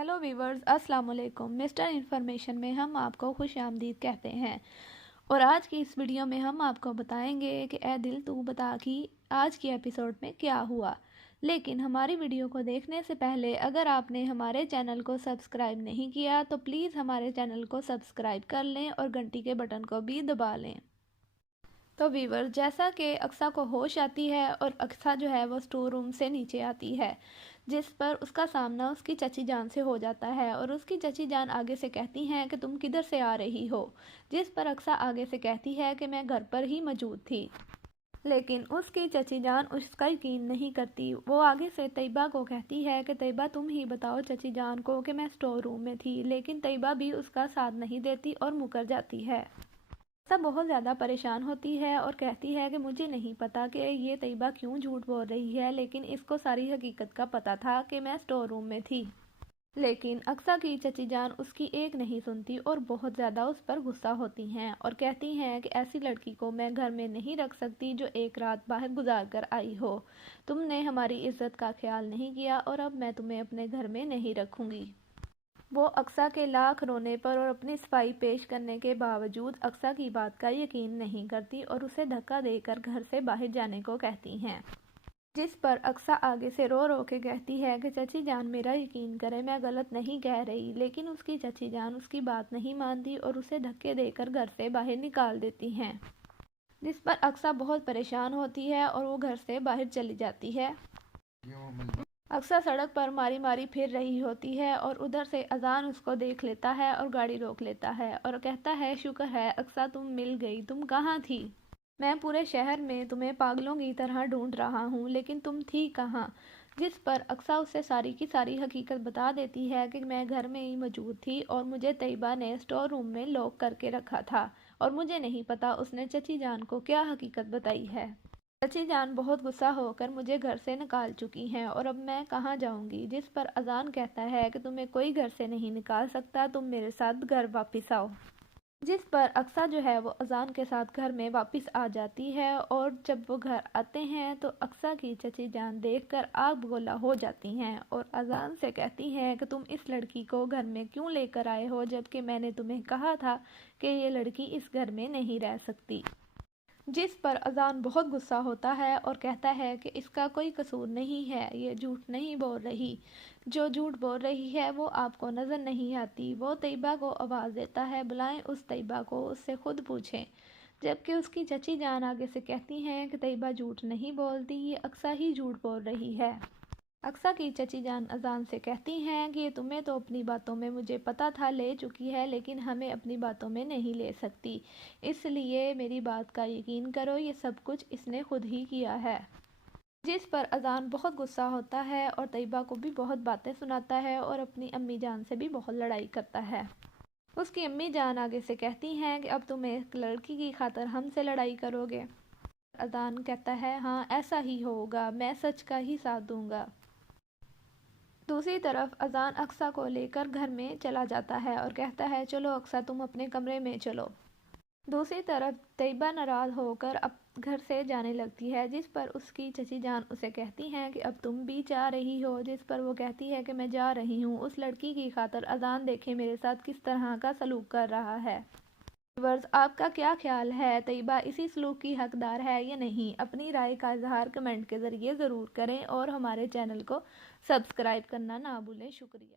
Hello viewers, अस्सलाम वालेकुम। Mister information में हम आपको खुश आमदीद कहते हैं। और आज की इस वीडियो में हम आपको बताएंगे कि ए दिल तू बता कि आज की एपिसोड में क्या हुआ। लेकिन हमारी वीडियो को देखने से पहले अगर आपने हमारे चैनल को सब्सक्राइब नहीं किया तो प्लीज़ हमारे चैनल को सब्सक्राइब कर लें और घंटी के बटन को भी दबा लें। तो वीवर, जैसा कि अक्सा को होश आती है और अक्सा जो है वो स्टोर रूम से नीचे आती है, जिस पर उसका सामना उसकी चची जान से हो जाता है और उसकी चची जान आगे से कहती हैं कि तुम किधर से आ रही हो, जिस पर अक्सा आगे से कहती है कि मैं घर पर ही मौजूद थी। लेकिन उसकी चची जान उसका यकीन नहीं करती। वो आगे से तैयबा को कहती है कि तैयबा तुम ही बताओ चची जान को कि मैं स्टोर रूम में थी, लेकिन तैयबा भी उसका साथ नहीं देती और मुकर जाती है। सब बहुत ज़्यादा परेशान होती है और कहती है कि मुझे नहीं पता कि ये तैयबा क्यों झूठ बोल रही है, लेकिन इसको सारी हकीकत का पता था कि मैं स्टोर रूम में थी। लेकिन अक्सा की चची जान उसकी एक नहीं सुनती और बहुत ज़्यादा उस पर गुस्सा होती हैं और कहती हैं कि ऐसी लड़की को मैं घर में नहीं रख सकती जो एक रात बाहर गुजार कर आई हो। तुमने हमारी इज्जत का ख्याल नहीं किया और अब मैं तुम्हें अपने घर में नहीं रखूँगी। वो अक्सा के लाख रोने पर और अपनी सफाई पेश करने के बावजूद अक्सा की बात का यकीन नहीं करती और उसे धक्का देकर घर से बाहर जाने को कहती हैं, जिस पर अक्सा आगे से रो रो के कहती है कि चची जान मेरा यकीन करें, मैं गलत नहीं कह रही। लेकिन उसकी चची जान उसकी बात नहीं मानती और उसे धक्के देकर घर से बाहर निकाल देती हैं, जिस पर अक्सा बहुत परेशान होती है और वो घर से बाहर चली जाती है। अक्सा सड़क पर मारी मारी फिर रही होती है और उधर से अजान उसको देख लेता है और गाड़ी रोक लेता है और कहता है, शुक्र है अक्सा तुम मिल गई, तुम कहाँ थी? मैं पूरे शहर में तुम्हें पागलों की तरह ढूंढ रहा हूँ, लेकिन तुम थी कहाँ? जिस पर अक्सा उसे सारी की सारी हकीकत बता देती है कि मैं घर में ही मौजूद थी और मुझे तैयबा ने स्टोर रूम में लॉक करके रखा था और मुझे नहीं पता उसने चची जान को क्या हकीकत बताई है। चची जान बहुत गुस्सा होकर मुझे घर से निकाल चुकी हैं और अब मैं कहाँ जाऊंगी? जिस पर अजान कहता है कि तुम्हें कोई घर से नहीं निकाल सकता, तुम मेरे साथ घर वापस आओ। जिस पर अक्सा जो है वो अजान के साथ घर में वापस आ जाती है और जब वो घर आते हैं तो अक्सा की चची जान देखकर आग बगोला हो जाती हैं और अजान से कहती हैं कि तुम इस लड़की को घर में क्यों लेकर आए हो, जबकि मैंने तुम्हें कहा था कि ये लड़की इस घर में नहीं रह सकती। जिस पर अजान बहुत गुस्सा होता है और कहता है कि इसका कोई कसूर नहीं है, ये झूठ नहीं बोल रही, जो झूठ बोल रही है वो आपको नज़र नहीं आती। वो तैयबा को आवाज़ देता है, बुलाएं उस तैयबा को, उससे खुद पूछें। जबकि उसकी चची जान आगे से कहती हैं कि तैयबा झूठ नहीं बोलती, ये अक्सा ही झूठ बोल रही है। अक्सा की चची जान अजान से कहती हैं कि ये तुम्हें तो अपनी बातों में मुझे पता था ले चुकी है, लेकिन हमें अपनी बातों में नहीं ले सकती, इसलिए मेरी बात का यकीन करो, ये सब कुछ इसने खुद ही किया है। जिस पर अजान बहुत गुस्सा होता है और तैयबा को भी बहुत बातें सुनाता है और अपनी अम्मी जान से भी बहुत लड़ाई करता है। उसकी अम्मी जान आगे से कहती हैं कि अब तुम एक लड़की की खातिर हमसे लड़ाई करोगे? अजान कहता है, हाँ ऐसा ही होगा, मैं सच का ही साथ दूंगा। दूसरी तरफ अजान अक्सा को लेकर घर में चला जाता है और कहता है, चलो अक्सा तुम अपने कमरे में चलो। दूसरी तरफ तैयबा नाराज़ होकर अब घर से जाने लगती है, जिस पर उसकी चची जान उसे कहती हैं कि अब तुम भी जा रही हो? जिस पर वो कहती है कि मैं जा रही हूँ उस लड़की की खातिर। अजान देखे मेरे साथ किस तरह का सलूक कर रहा है। व्यूअर्स, आपका क्या ख्याल है? तैयबा इसी सलूक की हकदार है या नहीं? अपनी राय का इजहार कमेंट के ज़रिए ज़रूर करें और हमारे चैनल को सब्सक्राइब करना ना भूलें। शुक्रिया।